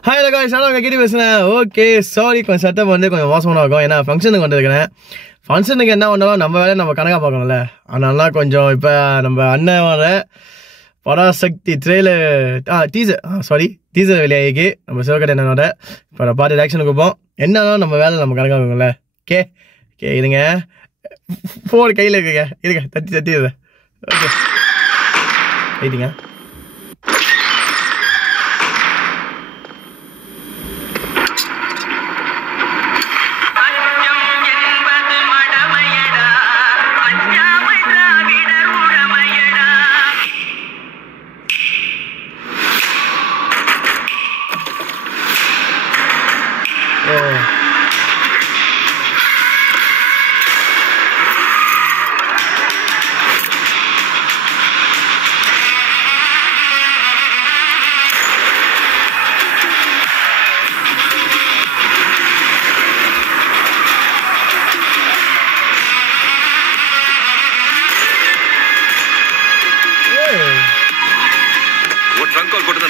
Hi guys, நான் கேட்டி பேசுறேன். Okay, sorry கொஞ்சம் செட்டப் வந்து கொஞ்சம் மோசமான இருக்கும். ஏன்னா ஃபங்க்ஷனுக்கு வந்திருக்கேன். ஃபங்க்ஷனுக்கு என்ன பண்ணாலும் நம்ம வேலையை நம்ம கணக்காக பார்க்கணும்ல. அதனால கொஞ்சம் இப்போ நம்ம அண்ணனோட பராசக்தி டீசர் வெளியாகி நம்ம சிவகட்டை அண்ணனோட இப்போ பார்த்து ரியாக்ஷனுக்கு போவோம். என்னன்னாலும் நம்ம வேலை நம்ம கணக்காக பார்க்கணும்ல. ஓகே இருங்க, ஃபோன் கையில் இருக்குங்க, இருங்க தட்டி ஓகே ரைட்டுங்க.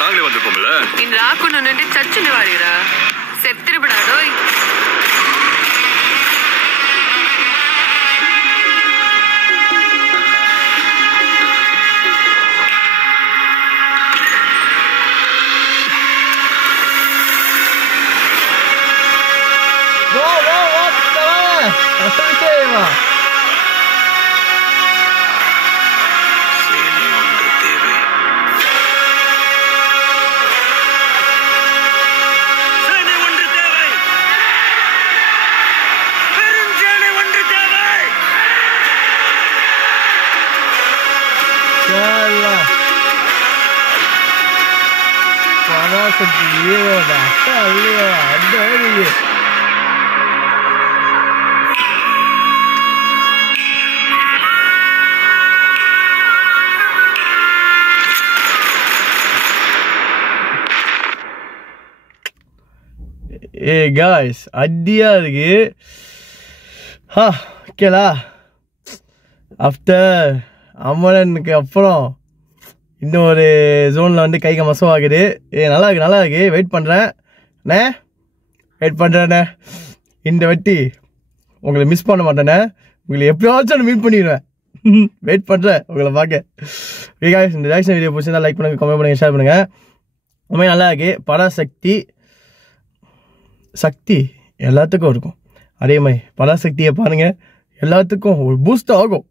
நாங்களே வந்துருப்போம்ல. நீ ராக்குன்னு நின்று சச்சுன்னு வாரீரா செத்துருப்படாடோய். Hey guys, அடியா இருக்கு. ஓகேலா, ஆஃப்டர் அமரனுக்கு அப்புறம் இன்னும் ஒரு ஜோனில் வந்து கைக்கு மசமாகுது. நல்லா இருக்கு. வெயிட் பண்ணுறேண்ணே. இந்த வெட்டி உங்களை மிஸ் பண்ண மாட்டேண்ணே. உங்களை எப்படியாச்சும் மீட் பண்ணிடுவேன். வெயிட் பண்ணுறேன் உங்களை பார்க்க. ஓகே guys, இந்த ரியாக்ஷன் வீடியோ பிடிச்சிருந்தா லைக் பண்ணுங்கள், கமெண்ட் பண்ணுங்கள், ஷேர் பண்ணுங்கள். ரொம்ப நல்லா இருக்கு. பராசக்தி எல்லாத்துக்கும் இருக்கும். அதே மாதிரி பராசக்தியை பாருங்கள், எல்லாத்துக்கும் ஒரு பூஸ்ட் ஆகும்.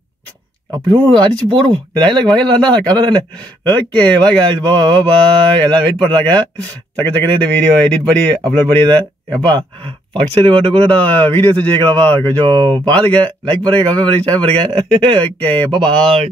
அப்படியும் அடிச்சு போடுவோம். டைலாக் வயலானா கதை தானே. ஓகே பாய் guys, பாய். எல்லாம் வெயிட் பண்ணுறாங்க. சக்கரே இந்த வீடியோ எடிட் பண்ணி அப்லோட் பண்ணிடுறேன். எப்பா ஃபங்க்ஷனுக்கு மட்டும் கூட நான் வீடியோ செஞ்சு வைக்கலாமா? கொஞ்சம் பாருங்கள், லைக் பண்ணுங்கள், கமெண்ட் பண்ணுங்கள், ஷேர் பண்ணுங்கள். Okay bye.